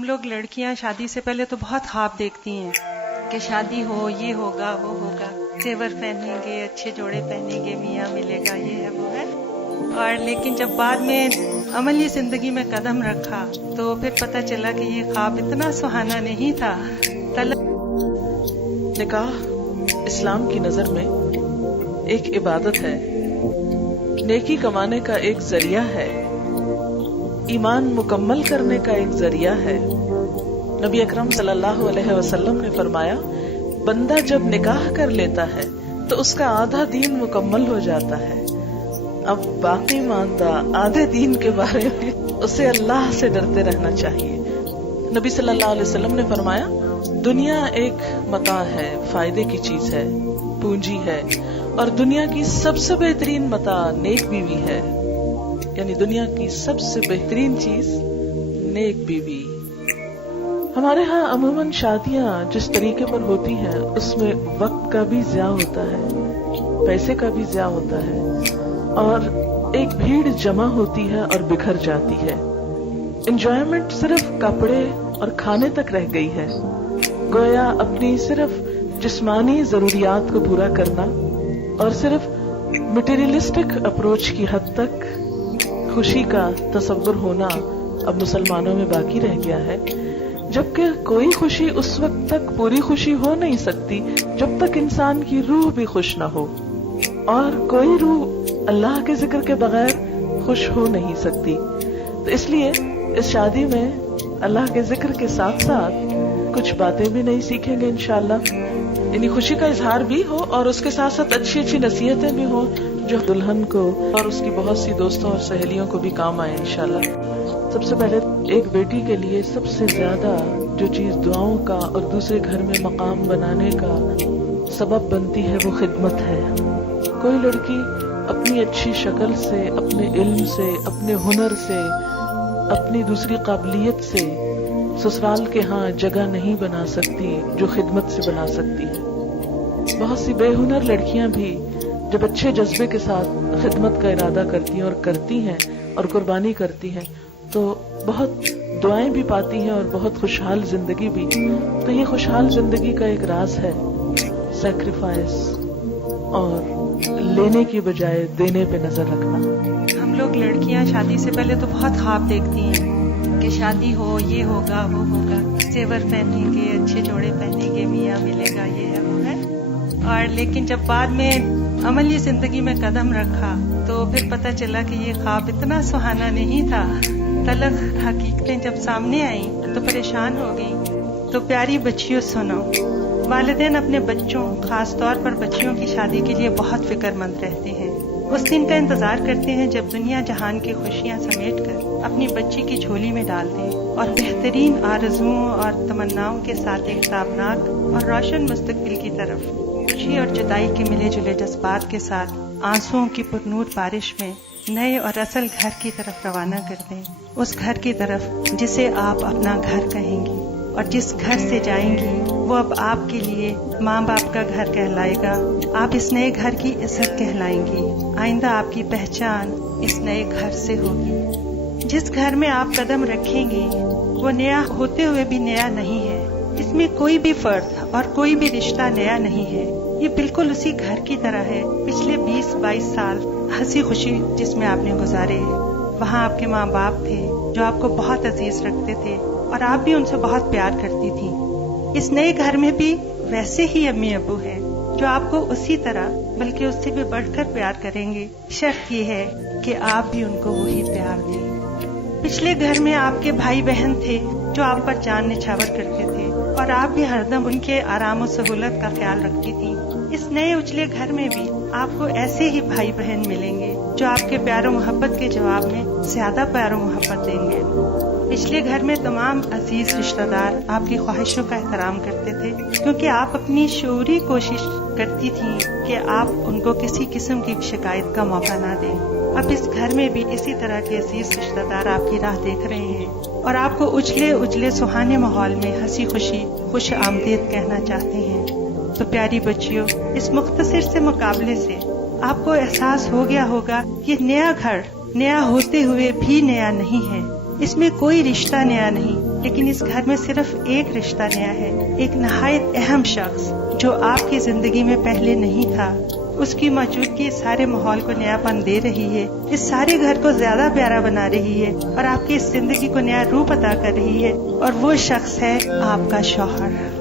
ہم لوگ لڑکیاں شادی سے پہلے تو بہت خواب دیکھتی ہیں کہ شادی ہو، یہ ہوگا وہ ہوگا، زیور پہنیں گے، اچھے جوڑے پہنیں گے، میاں ملے گا، یہ ہے وہ ہے. اور لیکن جب بعد میں عملی زندگی میں قدم رکھا تو پھر پتہ چلا کہ یہ خواب اتنا سہانا نہیں تھا. نکاح اسلام کی نظر میں ایک عبادت ہے، نیکی کمانے کا ایک ذریعہ ہے، ایمان مکمل کرنے کا ایک ذریعہ ہے. نبی اکرم صلی اللہ علیہ وسلم نے فرمایا، بندہ جب نکاح کر لیتا ہے تو اس کا آدھا دین مکمل ہو جاتا ہے. اب باقی ماندہ آدھے دین کے بارے میں اسے اللہ سے ڈرتے رہنا چاہیے. نبی صلی اللہ علیہ وسلم نے فرمایا، دنیا ایک متاع ہے، فائدے کی چیز ہے، پونجی ہے، اور دنیا کی سب سے بہترین متاع نیک بیوی ہے. یعنی دنیا کی سب سے بہترین چیز نیک بیوی. ہمارے ہاں عموماً شادیاں جس طریقے پر ہوتی ہیں اس میں وقت کا بھی ضیاع ہوتا ہے، پیسے کا بھی ضیاع ہوتا ہے، اور ایک بھیڑ جمع ہوتی ہے اور بکھر جاتی ہے. انجوائمنٹ صرف کپڑے اور کھانے تک رہ گئی ہے. گویا اپنی صرف جسمانی ضروریات کو پورا کرنا اور صرف مٹیریلسٹک اپروچ کی حد تک خوشی کا تصور ہونا اب مسلمانوں میں باقی رہ گیا ہے. جبکہ کوئی خوشی اس وقت تک پوری خوشی ہو نہیں سکتی جب تک انسان کی روح بھی خوش نہ ہو، اور کوئی روح اللہ کے ذکر کے بغیر خوش ہو نہیں سکتی. تو اس لیے اس شادی میں اللہ کے ذکر کے ساتھ ساتھ کچھ باتیں بھی نہیں سیکھیں گے انشاءاللہ. یعنی خوشی کا اظہار بھی ہو اور اس کے ساتھ ساتھ اچھی اچھی نصیحتیں بھی ہوں جو دلہن کو اور اس کی بہت سی دوستوں اور سہیلیوں کو بھی کام آئے انشاءاللہ. سب سے پہلے ایک بیٹی کے لیے سب سے زیادہ جو چیز دعاؤں کا اور دوسرے گھر میں مقام بنانے کا سبب بنتی ہے وہ خدمت ہے. کوئی لڑکی اپنی اچھی شکل سے، اپنے علم سے، اپنے ہنر سے، اپنی دوسری قابلیت سے سسرال کے ہاں جگہ نہیں بنا سکتی جو خدمت سے بنا سکتی ہے. بہت سی بے ہنر لڑکیاں بھی جب اچھے جذبے کے ساتھ خدمت کا ارادہ کرتی ہیں اور کرتی ہیں اور قربانی کرتی ہیں تو بہت دعائیں بھی پاتی ہیں اور بہت خوشحال زندگی بھی. تو یہ خوشحال زندگی کا ایک راز ہے سیکریفائس اور لینے کی بجائے دینے پہ نظر رکھنا. ہم لوگ لڑکیاں شادی سے پہلے تو بہت خواب دیکھتی ہیں کہ شادی ہو، یہ ہوگا وہ ہوگا، زیور پہنیں گے، اچھے جوڑے پہنیں گے، میاں ملے گا، یہ ہے وہ ہے. اور لیکن جب بعد میں عملی زندگی میں قدم رکھا تو پھر پتہ چلا کہ یہ خواب اتنا سہانا نہیں تھا. تلخ حقیقتیں جب سامنے آئیں تو پریشان ہو گئی. تو پیاری بچیوں سنو، والدین اپنے بچوں، خاص طور پر بچیوں کی شادی کے لیے بہت فکر مند رہتے ہیں. اس دن کا انتظار کرتے ہیں جب دنیا جہان کی خوشیاں سمیٹ کر اپنی بچی کی جھولی میں ڈال دیں اور بہترین آرزوؤں اور تمناؤں کے ساتھ ایک تابناک اور روشن مستقبل کی طرف خوشی اور جدائی کے ملے جلے جذبات کے ساتھ آنسوؤں کی پرنور بارش میں نئے اور اصل گھر کی طرف روانہ کر دیں. اس گھر کی طرف جسے آپ اپنا گھر کہیں گی، اور جس گھر سے جائیں گی وہ اب آپ کے لیے ماں باپ کا گھر کہلائے گا. آپ اس نئے گھر کی عزت کہلائیں گی. آئندہ آپ کی پہچان اس نئے گھر سے ہوگی. جس گھر میں آپ قدم رکھیں گی وہ نیا ہوتے ہوئے بھی نیا نہیں ہے. اس میں کوئی بھی فرد اور کوئی بھی رشتہ نیا نہیں ہے. یہ بالکل اسی گھر کی طرح ہے. پچھلے 20-22 سال ہنسی خوشی جس میں آپ نے گزارے، وہاں آپ کے ماں باپ تھے جو آپ کو بہت عزیز رکھتے تھے اور آپ بھی ان سے بہت پیار کرتی تھی. اس نئے گھر میں بھی ویسے ہی امی ابو ہیں جو آپ کو اسی طرح بلکہ اس سے بھی بڑھ کر پیار کریں گے. شرط یہ ہے کہ آپ بھی ان کو وہی پیار دیں. پچھلے گھر میں آپ کے بھائی بہن تھے جو آپ پر جان نچھاور کرتے تھے اور آپ بھی ہردم ان کے آرام و سہولت کا خیال رکھتی تھی. اس نئے اجلے گھر میں بھی آپ کو ایسے ہی بھائی بہن ملیں گے جو آپ کے پیار و محبت کے جواب میں زیادہ پیار و محبت دیں گے. پچھلے گھر میں تمام عزیز رشتہ دار آپ کی خواہشوں کا احترام کرتے تھے کیونکہ آپ اپنی شعوری کوشش کرتی تھیں کہ آپ ان کو کسی قسم کی شکایت کا موقع نہ دیں. اب اس گھر میں بھی اسی طرح کے عزیز رشتہ دار آپ کی راہ دیکھ رہے ہیں اور آپ کو اجلے سہانے ماحول میں ہنسی خوشی خوش آمدید کہنا چاہتے ہیں. تو پیاری بچیوں، اس مختصر سے مقابلے سے آپ کو احساس ہو گیا ہوگا کہ نیا گھر نیا ہوتے ہوئے بھی نیا نہیں ہے. اس میں کوئی رشتہ نیا نہیں، لیکن اس گھر میں صرف ایک رشتہ نیا ہے، ایک نہایت اہم شخص جو آپ کی زندگی میں پہلے نہیں تھا. اس کی موجودگی اس سارے ماحول کو نیا پن دے رہی ہے، اس سارے گھر کو زیادہ پیارا بنا رہی ہے اور آپ کی اس زندگی کو نیا روپ عطا کر رہی ہے، اور وہ شخص ہے آپ کا شوہر.